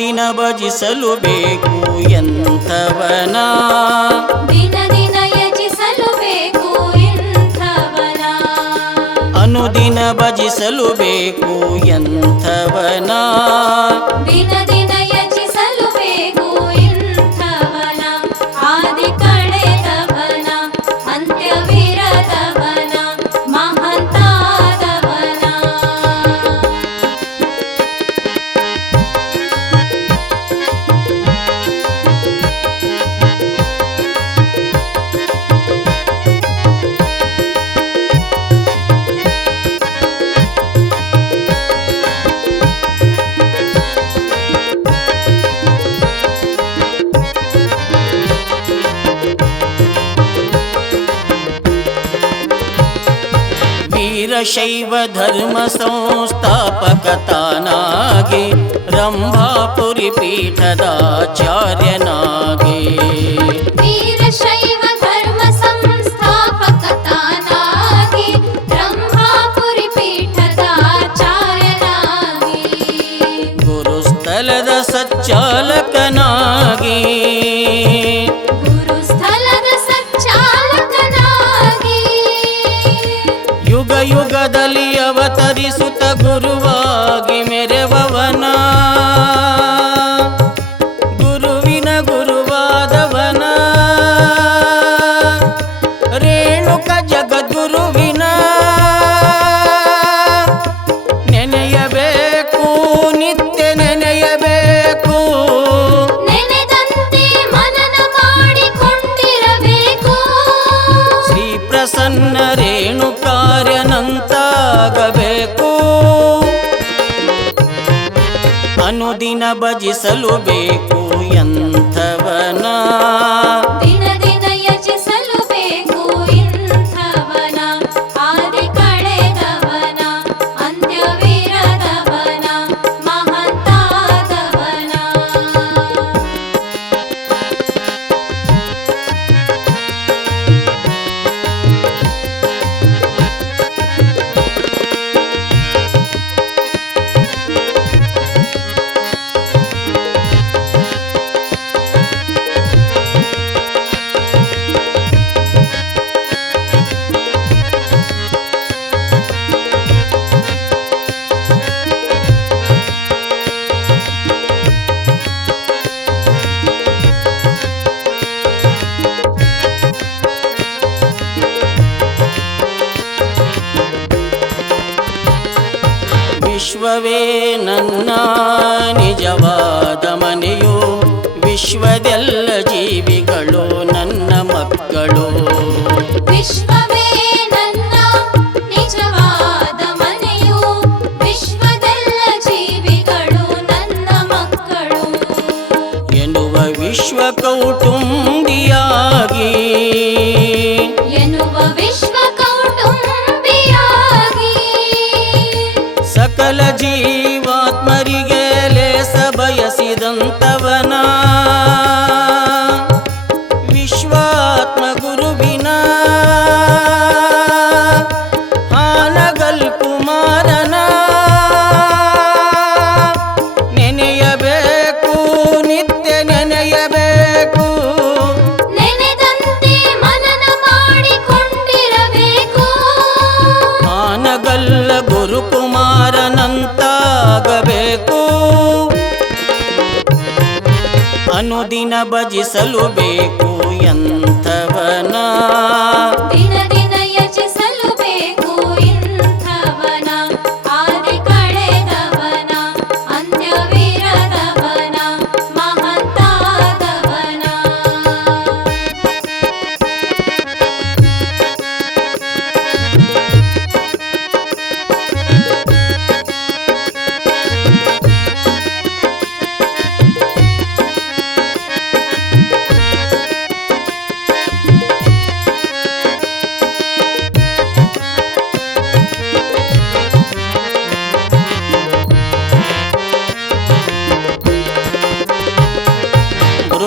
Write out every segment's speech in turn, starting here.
ಅನುದಿನ ಭಜಿಸಲು ಬೇಕು ಎಂಥವನ, ದಿನ ದಿನ ಯಜಿಸಲು ಬೇಕು ಎಂಥವನ, ಅನುದಿನ ಭಜಿಸಲು ಬೇಕು ಎಂಥವನ, ದಿನ ದಿನ ಯಜಿಸಲು ಬೇಕು ಎಂಥವನ, ಆದಿ ಕಳೆದವನ ಅಂತ್ಯವಿರದವನ ಮಹಂತಾದವನ. ವೀರಶೈವ ಧರ್ಮ ಸಂಸ್ಥಾಪಕತಾನಾಗಿ ರಂಭಾಪುರಿ ಪೀಠದಾಚಾರ್ಯನಾಗಿ, ವೀರಶೈವ ಧರ್ಮ ಸಂಸ್ಥಾಪಕತಾನಾಗಿ ರಂಭಾಪುರಿ ಪೀಠದಾಚಾರ್ಯನಾಗಿ, ಗುರುಸ್ಥಳದ ಸಚ್ಚಾಲಕನಾಗಿ, ಗುರುಸ್ಥಳದ ಸಚ್ಚಾಲಕನಾಗಿ, ಯುಗ ಯುಗದಲ್ಲಿ ಅವತರಿಸುತ್ತ ಗುರುವಾಗಿ ಮೆರೆವವನ, ಗುರುವಿನ ಗುರುವಾದವನ, ರೇಣುಕ ಜಗದ್ಗುರುವಿನ ನೆನೆಯಬೇಕು, ನಿತ್ಯ ನೆನೆಯಬೇಕು, ನೆನೆದಂತೆ ಮನನ ಮಾಡಿಕೊಂಡಿರಬೇಕು, ಶ್ರೀ ಪ್ರಸನ್ನ ರೇಣುಕಾರ್ಯನಂತಾಗಬೇಕು. ಅನುದಿನ ಭಜಿಸಲು ಬೇಕು ಎಂಥವನ, ದಿನ ದಿನ ಯಜಿಸಲು ಬೇಕು ಇಂಥವನ, ಆದಿ ಕಳೆದವನ ಅಂತ್ಯವಿರದವನ ಮಹಂತಾದವನ. ವಿಶ್ವವೇ ನನ್ನ ನಿಜವಾದ ಮನೆಯು, ವಿಶ್ವದೆಲ್ಲ ಜೀವಿಗಳು ನನ್ನ ಮಕ್ಕಳು, ವಿಶ್ವವೇ ನನ್ನ ನಿಜವಾದ ಮನೆಯು, ವಿಶ್ವದೆಲ್ಲ ಜೀವಿಗಳು ನನ್ನ ಮಕ್ಕಳು ಎನ್ನುವ ವಿಶ್ವ ಕೌಟುಂಬಿಯಾಗಿ, ಎನ್ನುವ ವಿಶ್ವ ಕೌಟುಂಬಿಯಾಗಿ, ಸಕಲ ಜೀವಾತ್ಮರಿಗೆ ಲೇಸ ಬಯಸಿದಂತವನ, ವಿಶ್ವಾತ್ಮ ಗುರುವಿನ ಹಾನಗಲ್ ಕುಮಾರನ ನೆನೆಯಬೇಕು, ನಿತ್ಯ ನೆನೆಯಬೇಕು, ನೆನೆದಂತೆ ಮನನ ಮಾಡಿಕೊಂಡಿರಬೇಕು, ಹಾನಗಲ್ಲ ಗುರುಕುಮಾರನಂತಾಗಬೇಕು. ಅನುದಿನ ಭಜಿಸಲು ಬೇಕು ಎಂಥವನ, ದಿನ ದಿನ ಯಜಿಸಲು ಬೇಕು ಇಂಥವನ, ಆದಿ ಕಳೆದವನ ಅಂತ್ಯವಿರದವನ ಮಹಂತಾದವನ.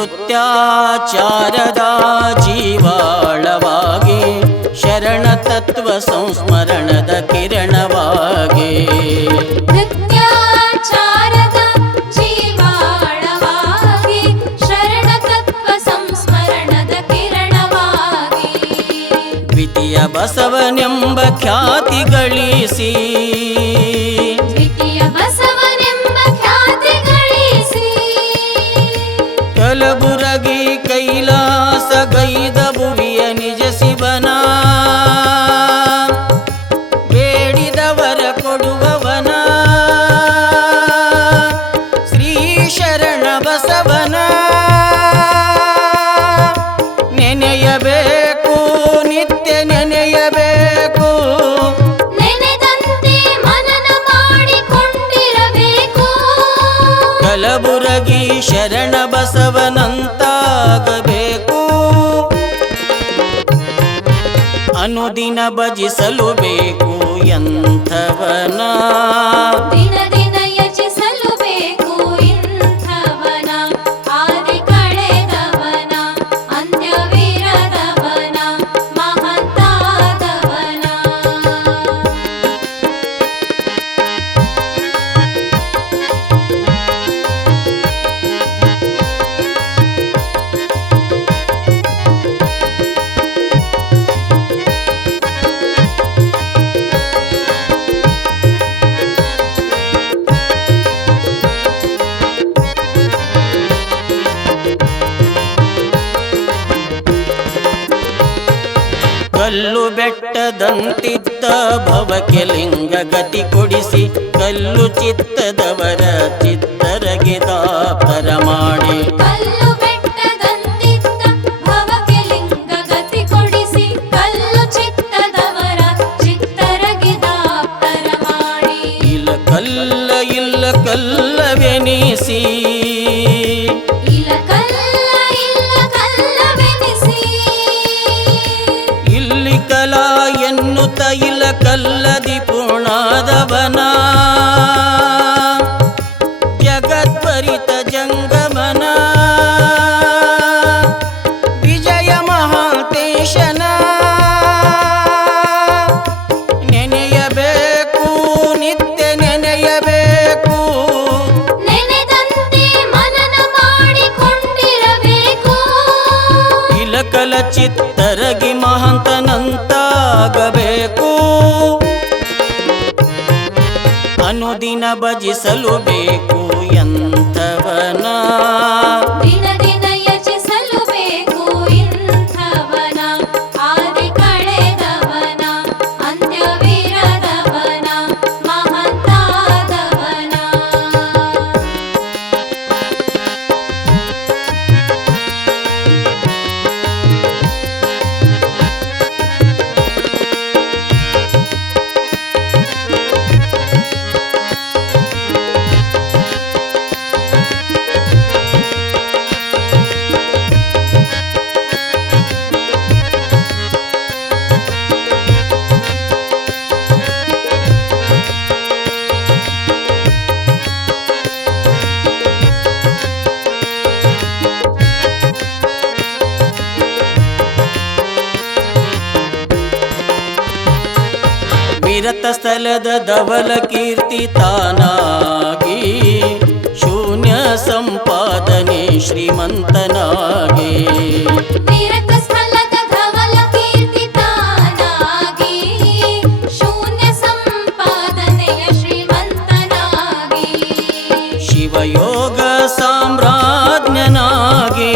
ಅತ್ಯಾಚಾರದ ಜೀವಾಳವಾಗಿ ಶರಣ ತತ್ವ ಸಂಸ್ಮರಣದ ಕಿರಣವಾಗಿ ಅತ್ಯಾಚಾರದ ಜೀವಾಳವಾಗಿ ಕೈಲಾಸ ಗೈದ ಭುವಿಯ ನಿಜ ಶಿವನ ಬೇಡಿದವರ ಕೊಡುವವನ ಶ್ರೀ ಶರಣ ಬಸವನ ನೆನೆಯಬೇಕು ನಿತ್ಯ ನೆನೆಯಬೇಕು ನೆನೆದಂತೆ ಮನನ ಮಾಡಿಕೊಂಡಿರಬೇಕು ಕಲಬುರಗಿ ಶರಣ ಬಸವನಂತಾಗಬೇಕು ಅನುದಿನ ಭಜಿಸಲು ಬೇಕು ಎಂಥವನ ದಿನ ದಿನ ಯಚಿಸಲು ಬೇಕು ಇಂಥವನ ಆದಿ ಕಳೆದವನ ಅಂತ್ಯವಿರದವನ ಮಹಂತಾದವನ ಕಲ್ಲು ಬೆಟ್ಟದಂತಿದ್ದ ಭವಕ್ಕೆ ಲಿಂಗ ಗತಿ ಕೊಡಿಸಿ ಕಲ್ಲು ಚಿತ್ತದವರ ಚಿತ್ತರಗಿದಾಪರ ಮಾಡಿ ಕಲ್ಲು ಬೆಟ್ಟದಂತಿದ್ದ ಭವಕ್ಕೆ ಲಿಂಗ ಗತಿ ಕೊಡಿಸಿ ಕಲ್ಲು ಚಿತ್ತದವರ ಚಿತ್ತರಗಿದಾಪ್ತರ ಮಾಡಿ ಇಲ್ಲ ಕಲ್ಲವೆನಿಸಿ ಇಲ್ಲ ಕಲ್ಲವೆನಿಸಿ ಇಲ್ಲಿ ಕಲಾ ಎನ್ನುತ್ತ ಇಲ್ಲ ಕಲ್ಲದಿ ಪೂರ್ಣಾದವನ ಜಗದ್ವರಿತ ಜಂಗಮನ ವಿಜಯ ಮಹಾಂತೇಶನ ನೆನೆಯಬೇಕು ನಿತ್ಯ ನೆನೆಯಬೇಕು ನೆನೆದಂತೆ ಮನನ ಮಾಡಿಕೊಂಡಿರಬೇಕು ಇಲಕಲ ಚಿತ್ತರಗಿ ಮಹಂತನಂತಾಗಬೇಕು ಅನುದಿನ ಭಜಿಸಲು ಬೇಕು ಎಂಥವನ ದಿನ ದಿನ ಯಚಿಸಲು ಬೇಕು ಇಂಥವನ ಆದಿ ಕಳೆದವನ ಅಂತ್ಯವಿರದವನ ಮಹಂತಾದವನ ವಿರತ ಸ್ಥಳದ ಧವಲ ಕೀರ್ತಿ ತಾನಾಗಿ ಶೂನ್ಯ ಸಂಪಾದನೆ ಶ್ರೀಮಂತನಾಗಿ ನಿರತ ಸ್ಥಳದ ಧವಲ ಕೀರ್ತಿ ತಾನಾಗಿ ಶೂನ್ಯ ಸಂಪಾದನೆಯ ಶ್ರೀಮಂತನಾಗಿ ಶಿವಯೋಗ ಸಾಮ್ರಾಜ್ಞನಾಗಿ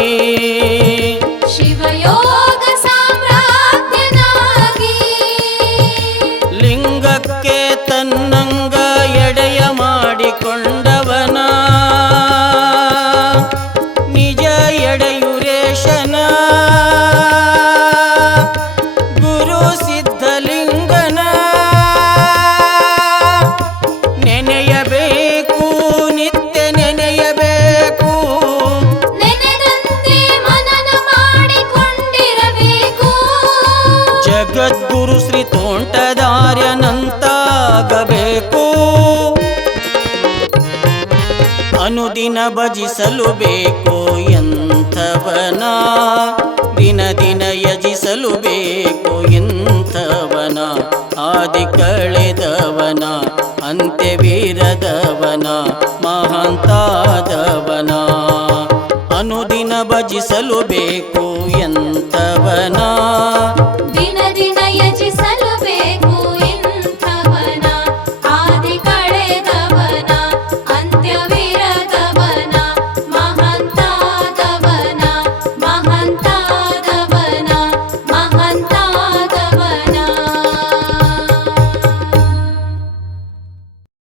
ಶಿವಯೋಗ ಸಾಮ್ರಾಜ್ಞನಾಗಿ ಲಿಂಗಕ್ಕೆ ತನ್ನಂಗ ಎಡೆಯ ಮಾಡಿಕೊಂಡವನ ನಿಜ ಎಡೆಯುರೇಶನ ಗುರು ಸಿದ್ಧಲಿಂಗನ ನೆನೆಯಬೇಕು ನಿತ್ಯ ನೆನೆಯಬೇಕು ನೆನೆದಂತೆ ಮನನ ಮಾಡಿಕೊಂಡಿರಬೇಕು ಜಗದ್ಗುರು ಶ್ರೀ ತೋಂಟದಾರ್ಯನಂತಾಗಬೇಕು ಅನುದಿನ ಭಜಿಸಲು ಬೇಕು ಎಂಥವನ ದಿನ ದಿನ ಯಜಿಸಲು ಬೇಕು ಇಂಥವನ ಆದಿ ಕಳೆದವನ ಅಂತ್ಯವೀರದವನ ಮಹಾಂತಾದವನ ಅನುದಿನ ಭಜಿಸಲು ಬೇಕು